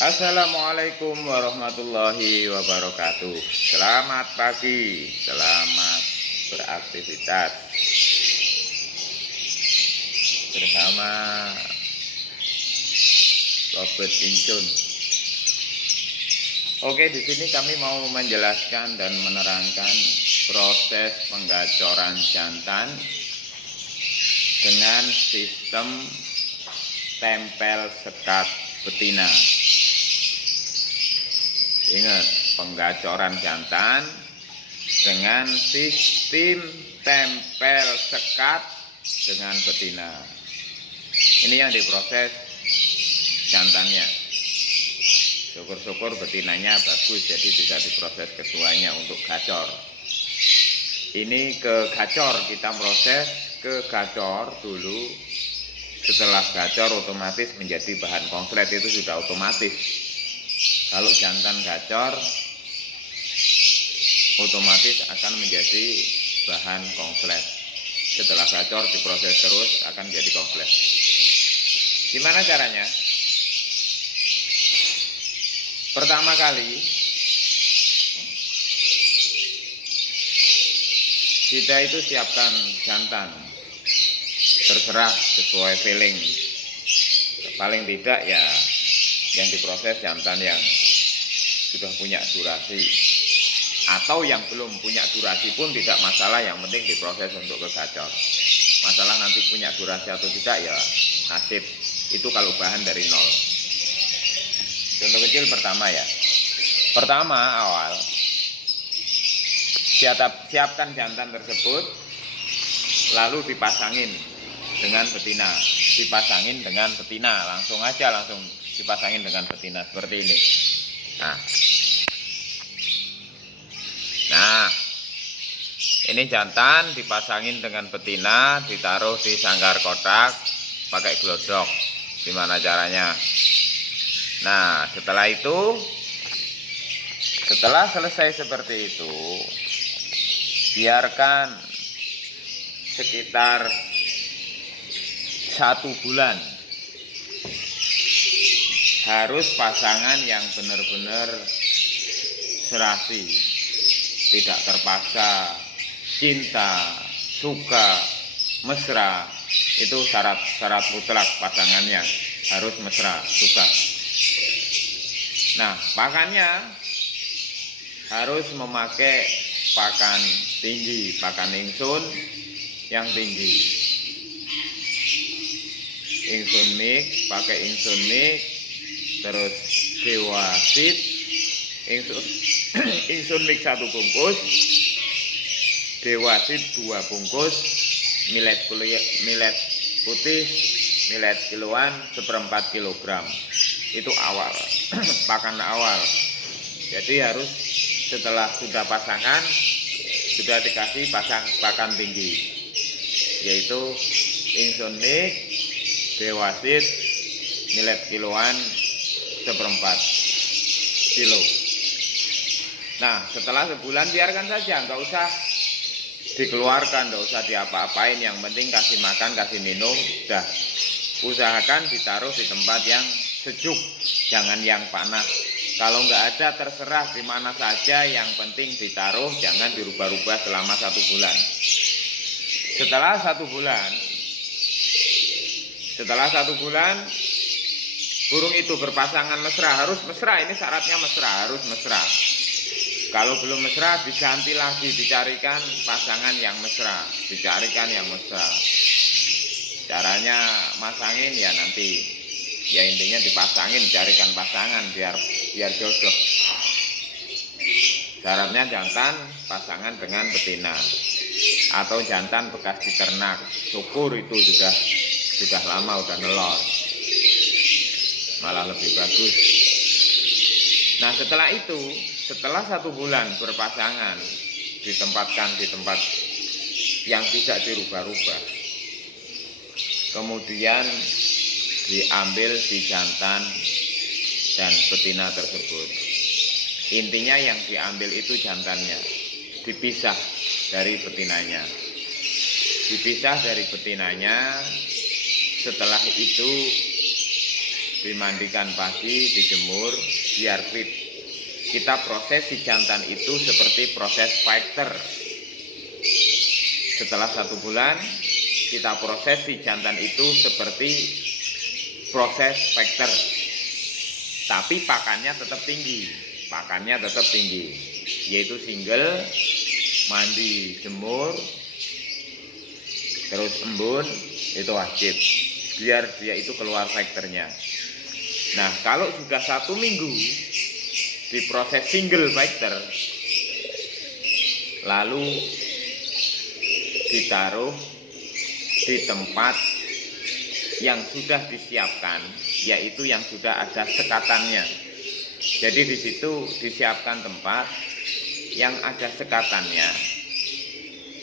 Assalamualaikum warahmatullahi wabarakatuh. Selamat pagi, selamat beraktivitas bersama Robert Incun. Oke, di sini kami mau menjelaskan dan menerangkan proses penggacoran jantan dengan sistem tempel sekat betina. Ingat, penggacoran jantan dengan sistem tempel sekat dengan betina. Ini yang diproses jantannya. Syukur-syukur betinanya bagus, jadi bisa diproses keduanya untuk gacor. Ini ke gacor, kita proses ke gacor dulu. Setelah gacor otomatis menjadi bahan konslet, itu sudah otomatis. Kalau jantan gacor otomatis akan menjadi bahan konslet. Setelah gacor diproses terus akan menjadi konslet. Gimana caranya? Pertama kali kita itu siapkan jantan, terserah sesuai feeling. Paling tidak ya yang diproses jantan yang sudah punya durasi, atau yang belum punya durasi pun tidak masalah, yang penting diproses untuk ke gacor. Masalah nanti punya durasi atau tidak ya nasib, itu kalau bahan dari nol. Contoh kecil pertama ya. Pertama awal siapkan jantan tersebut, lalu dipasangin dengan betina. Dipasangin dengan betina, langsung dipasangin dengan betina seperti ini. Nah, ini jantan dipasangin dengan betina, ditaruh di sangkar kotak pakai glodok. Gimana caranya? Nah, setelah selesai seperti itu, biarkan sekitar 1 bulan. Harus pasangan yang benar-benar serasi, tidak terpaksa, cinta, suka, mesra. Itu syarat mutlak pasangannya, harus mesra, suka. Nah, pakannya harus memakai pakan tinggi, pakan ingsun yang tinggi. Ingsun mix, pakai ingsun mix, terus dewasit, ingsun mix 1 bungkus, dewasit 2 bungkus, millet putih, millet kiloan 1/4 kilogram. Itu awal, pakan awal. Jadi harus setelah sudah pasangan, sudah dikasih pakan tinggi, yaitu ingsun mix, dewasit, millet kiloan 1/4 kilo. Nah, setelah sebulan biarkan saja, nggak usah dikeluarkan, nggak usah diapa-apain. Yang penting kasih makan, kasih minum, dah. Usahakan ditaruh di tempat yang sejuk, jangan yang panas. Kalau nggak ada terserah di mana saja, yang penting ditaruh, jangan dirubah-rubah selama 1 bulan. Setelah 1 bulan, burung itu berpasangan mesra, harus mesra, ini syaratnya mesra, harus mesra. Kalau belum mesra diganti lagi, dicarikan pasangan yang mesra, Caranya masangin ya nanti, ya intinya dipasangin, carikan pasangan biar jodoh. Syaratnya jantan pasangan dengan betina atau jantan bekas diternak. Syukur itu sudah lama udah nelor, malah lebih bagus. Nah, setelah 1 bulan berpasangan, ditempatkan di tempat yang tidak dirubah-rubah. Kemudian diambil si jantan dan betina tersebut. Intinya yang diambil itu jantannya, dipisah dari betinanya. Setelah itu dimandikan pagi, dijemur, biar fit. Kita proses si jantan itu seperti proses fighter. Setelah 1 bulan, kita proses si jantan itu seperti proses fighter. Tapi pakannya tetap tinggi, yaitu single, mandi, jemur, terus embun, itu wajib, biar dia itu keluar fighternya. Nah, kalau sudah 1 minggu diproses single fighter, lalu ditaruh di tempat yang sudah disiapkan, yaitu yang sudah ada sekatannya. Jadi di situ disiapkan tempat yang ada sekatannya,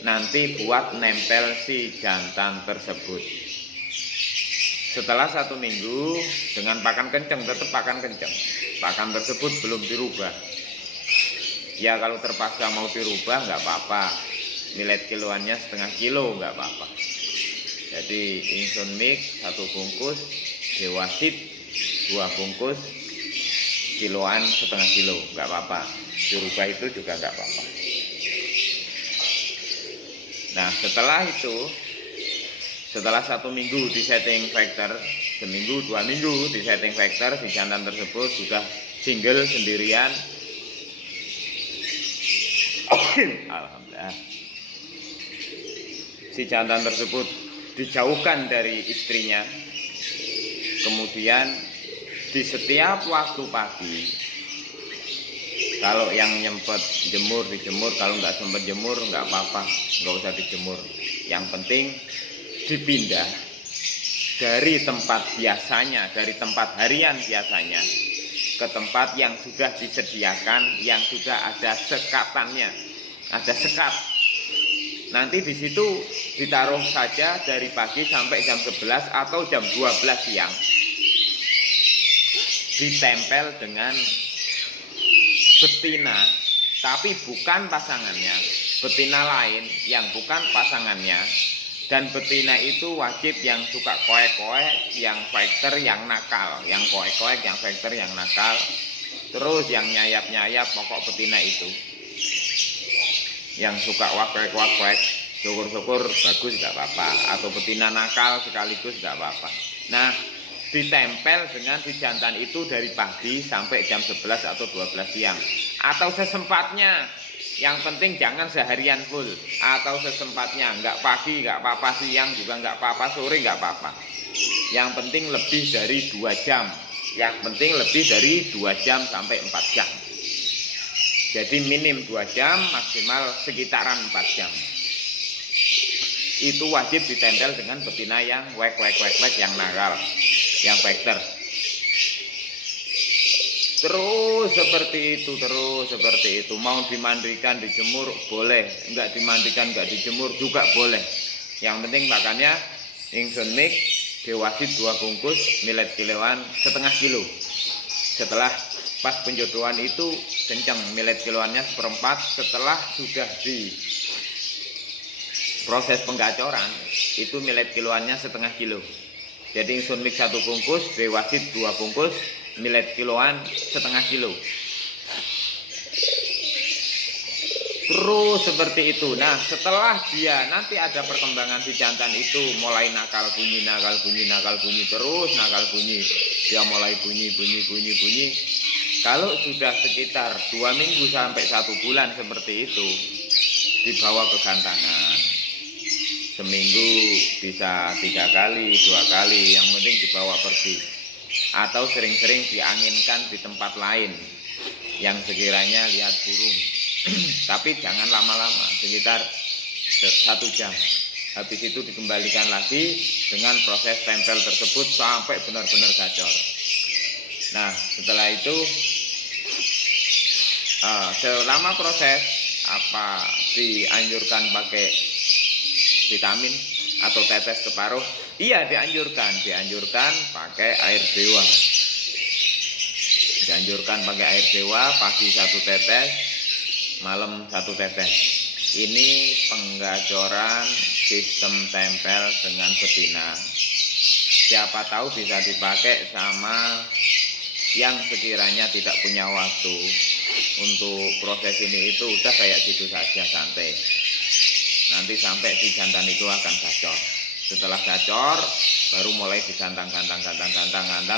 nanti buat nempel si jantan tersebut. Setelah 1 minggu dengan pakan kenceng, tetap pakan kenceng, pakan tersebut belum dirubah. Ya kalau terpaksa mau dirubah nggak apa-apa, millet kiloannya setengah kilo nggak apa-apa. Jadi Insun Mix 1 bungkus, Dewasit 2 bungkus, kiloan setengah kilo nggak apa-apa, dirubah itu juga nggak apa-apa. Nah setelah itu, setelah 1 minggu di setting factor, seminggu 2 minggu di setting factor, si jantan tersebut sudah single sendirian. Alhamdulillah, si jantan tersebut dijauhkan dari istrinya. Kemudian di setiap waktu pagi, kalau yang nyempet jemur dijemur, kalau nggak sempet jemur nggak apa-apa, nggak usah dijemur. Yang penting dipindah dari tempat biasanya, dari tempat harian biasanya, ke tempat yang sudah disediakan, yang sudah ada sekatannya, ada sekat. Nanti di situ ditaruh saja dari pagi sampai jam 11 atau jam 12 siang. Ditempel dengan betina, tapi bukan pasangannya, betina lain yang bukan pasangannya. Dan betina itu wajib yang suka koek-koek, yang fighter, yang nakal, yang koek-koek, yang fighter, yang nakal. Terus yang nyayap-nyayap pokok betina itu, yang suka wakwek-wakwek, syukur-syukur bagus gak apa-apa, atau betina nakal sekaligus gak apa-apa. Nah, ditempel dengan si jantan itu dari pagi sampai jam 11 atau 12 siang, atau sesempatnya. Yang penting jangan seharian full, atau sesempatnya, nggak pagi nggak apa-apa, siang juga nggak apa-apa, sore nggak apa-apa. Yang penting lebih dari 2 jam, yang penting lebih dari 2 jam sampai 4 jam. Jadi minim 2 jam, maksimal sekitaran 4 jam. Itu wajib ditempel dengan betina yang wek, yang nakal, yang fighter. Terus seperti itu, mau dimandikan, dijemur boleh, enggak dimandikan, enggak dijemur juga boleh. Yang penting makannya Insun Mix Dewasit 2 bungkus, millet kiloan setengah kilo. Setelah pas penjodohan itu kencang, millet kiloannya 1/4. Setelah sudah di proses penggacoran, itu millet kiloannya setengah kilo. Jadi Insun Mix 1 bungkus, Dewasit 2 bungkus, millet kiloan setengah kilo. Terus seperti itu. Nah setelah dia nanti ada perkembangan si jantan itu mulai nakal bunyi, terus nakal bunyi, dia mulai bunyi. Kalau sudah sekitar 2 minggu sampai 1 bulan seperti itu, dibawa ke gantangan. Seminggu bisa 3 kali, 2 kali, yang penting dibawa pergi. Atau sering-sering dianginkan di tempat lain yang sekiranya lihat burung. Tapi jangan lama-lama, sekitar 1 jam. Habis itu dikembalikan lagi dengan proses tempel tersebut sampai benar-benar gacor. Nah setelah itu selama proses apa dianjurkan pakai vitamin atau tetes keparuh? Iya dianjurkan pakai air dewa. Dianjurkan pakai air dewa, pagi 1 tetes, malam 1 tetes. Ini penggacoran sistem tempel dengan betina. siapa tahu bisa dipakai sama yang sekiranya tidak punya waktu untuk proses ini. Itu udah kayak gitu saja, santai. Nanti sampai si jantan itu akan gacor. Setelah gacor baru mulai digantang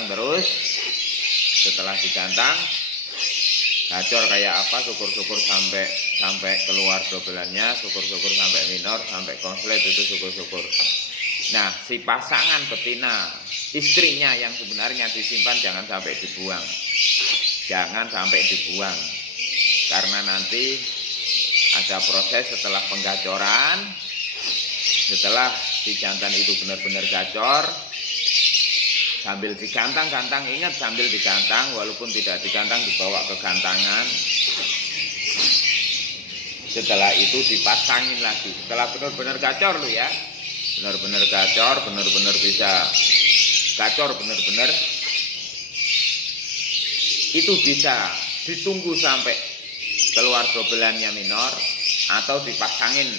terus. Setelah digantang gacor kayak apa, syukur-syukur sampai keluar dobelannya, syukur-syukur sampai minor, sampai konslet, itu syukur-syukur. Nah, si pasangan betina, istrinya yang sebenarnya disimpan jangan sampai dibuang. Jangan sampai dibuang. Karena nanti ada proses setelah penggacoran. Setelah si jantan itu benar-benar gacor, sambil digantang-gantang, ingat sambil digantang, walaupun tidak digantang dibawa ke gantangan. Setelah itu dipasangin lagi. Setelah benar-benar gacor lo ya, benar-benar gacor, benar-benar bisa gacor, benar-benar itu bisa ditunggu sampai keluar dobelannya minor, atau dipasangin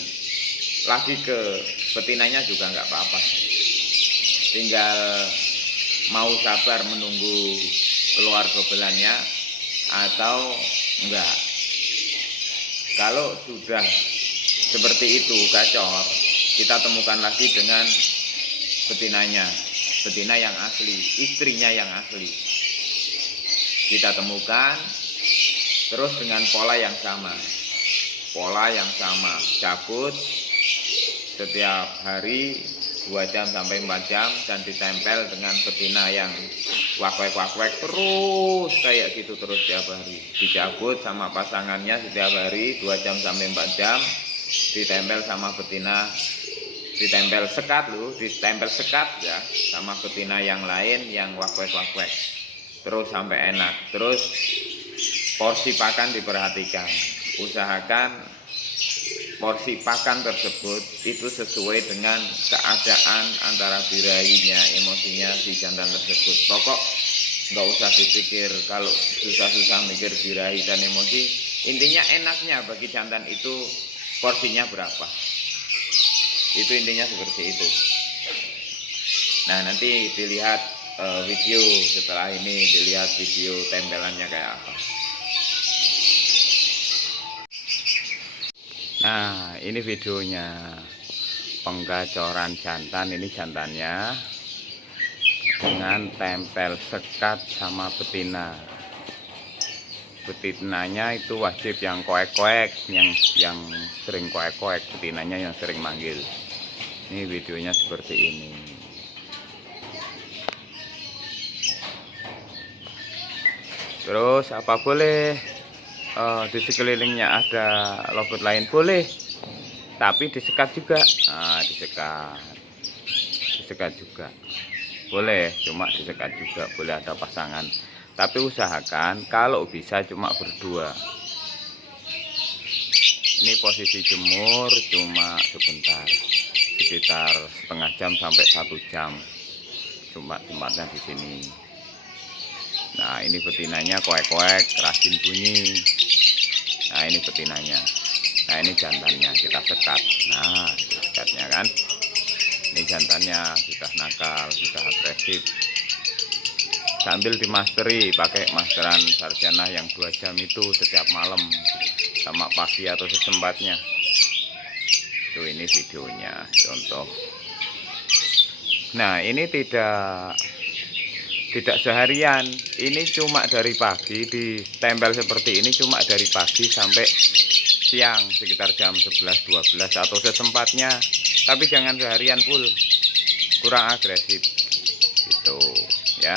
lagi ke betinanya juga nggak apa-apa. Tinggal mau sabar menunggu keluar dobelannya atau enggak. Kalau sudah seperti itu gacor, kita temukan lagi dengan betinanya, betina yang asli, istrinya yang asli. Kita temukan terus dengan pola yang sama, cabut setiap hari 2 jam sampai 4 jam, dan ditempel dengan betina yang wakwek terus kayak gitu terus tiap hari. Dicabut sama pasangannya setiap hari 2 jam sampai 4 jam, ditempel sama betina, ditempel sekat ya sama betina yang lain yang wakwek terus sampai enak. Terus porsi pakan diperhatikan, usahakan porsi pakan tersebut itu sesuai dengan keadaan antara birahinya, emosinya si jantan tersebut. Pokok nggak usah dipikir kalau susah-susah mikir birahi dan emosi. Intinya enaknya bagi jantan itu porsinya berapa. Itu intinya seperti itu. Nah, nanti dilihat video setelah ini, dilihat video tempelannya kayak apa. Nah, ini videonya penggacoran jantan. Ini jantannya dengan tempel sekat sama betina. Betinanya itu wajib yang koek-koek, yang sering koek-koek, betinanya yang sering manggil. Ini videonya seperti ini. Terus apa boleh di sekelilingnya ada lobot lain boleh, tapi disekat juga. Nah, disekat juga boleh, cuma disekat juga boleh, ada pasangan. Tapi usahakan kalau bisa cuma berdua. Ini posisi jemur cuma sebentar, sekitar setengah jam sampai 1 jam. Cuma tempatnya di sini. Nah, ini betinanya koek-koek, rajin bunyi. Nah, ini betinanya. Nah, ini jantannya kita sekat. Nah, sekatnya kan. Ini jantannya sudah nakal, sudah agresif. Sambil dimasteri pakai masteran sarjana yang 2 jam itu setiap malam sama pagi atau sesempatnya. Tuh, ini videonya contoh. Nah, ini tidak seharian, ini cuma dari pagi ditempel seperti ini, cuma dari pagi sampai siang sekitar jam 11-12 atau sesempatnya, tapi jangan seharian full, kurang agresif gitu ya.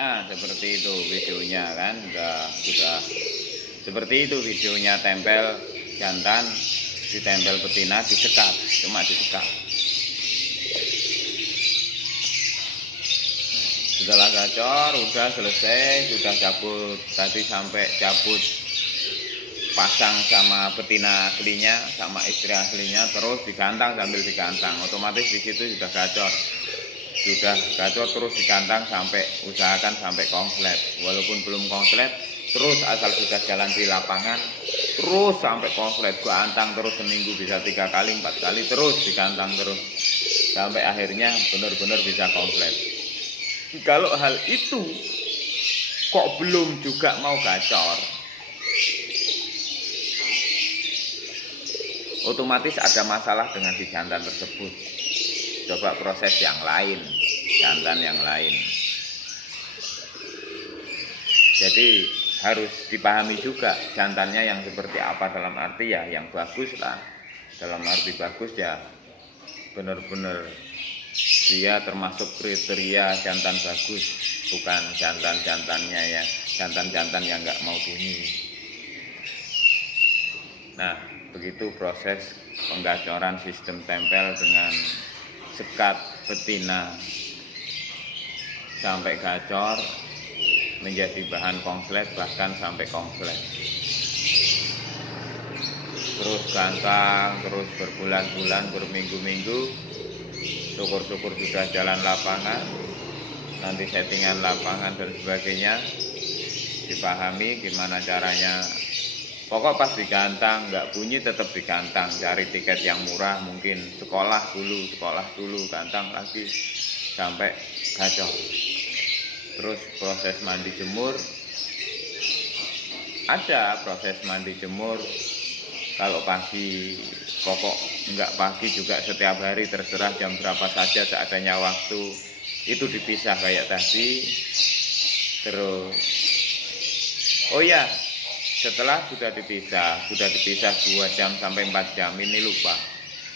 Nah, seperti itu videonya kan, sudah seperti itu videonya. Tempel jantan, ditempel betina, disekat, cuma disekat. Setelah gacor udah selesai, sudah cabut tadi, sampai cabut pasang sama betina aslinya sama istri aslinya, terus digantang sambil digantang, otomatis di situ sudah gacor. Terus digantang sampai, usahakan sampai konslet. Walaupun belum konslet, terus asal sudah jalan di lapangan, terus sampai konslet, gantang terus seminggu bisa 3 kali 4 kali, terus digantang terus sampai akhirnya benar-benar bisa konslet. Kalau hal itu kok belum juga mau gacor, otomatis ada masalah dengan si jantan tersebut. Coba proses yang lain, jantan yang lain. Jadi harus dipahami juga jantannya yang seperti apa, dalam arti ya yang bagus lah. Dalam arti bagus ya benar-benar dia termasuk kriteria jantan bagus, bukan jantan-jantannya ya, jantan-jantan yang nggak mau bunyi. Nah, begitu proses penggacoran sistem tempel dengan sekat betina sampai gacor menjadi bahan konslet, bahkan sampai konslet. Terus gantang, terus berbulan-bulan, berminggu-minggu. Syukur-syukur sudah jalan lapangan, nanti settingan lapangan dan sebagainya, dipahami gimana caranya. Pokok pas digantang nggak bunyi tetap digantang, cari tiket yang murah, mungkin sekolah dulu, gantang lagi sampai gacor. Terus proses mandi jemur, ada proses mandi jemur. Kalau pagi, pokok enggak pagi juga, setiap hari terserah jam berapa saja seadanya waktu, itu dipisah kayak tadi. Terus oh ya, setelah sudah dipisah 2 jam sampai 4 jam, ini lupa,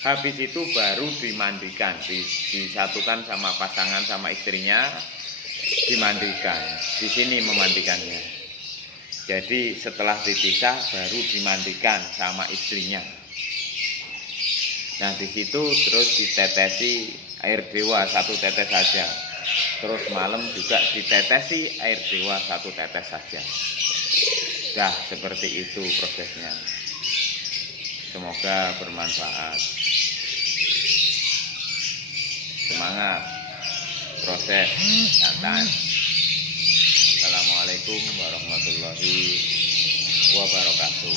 habis itu baru dimandikan, disatukan sama pasangan sama istrinya, dimandikan. Di sini memandikannya. Jadi setelah dipisah baru dimandikan sama istrinya. Nah, di situ terus ditetesi air dewa 1 tetes saja. Terus malam juga ditetesi air dewa 1 tetes saja. Dah, seperti itu prosesnya. Semoga bermanfaat. Semangat proses jantan. Assalamualaikum warahmatullahi wabarakatuh.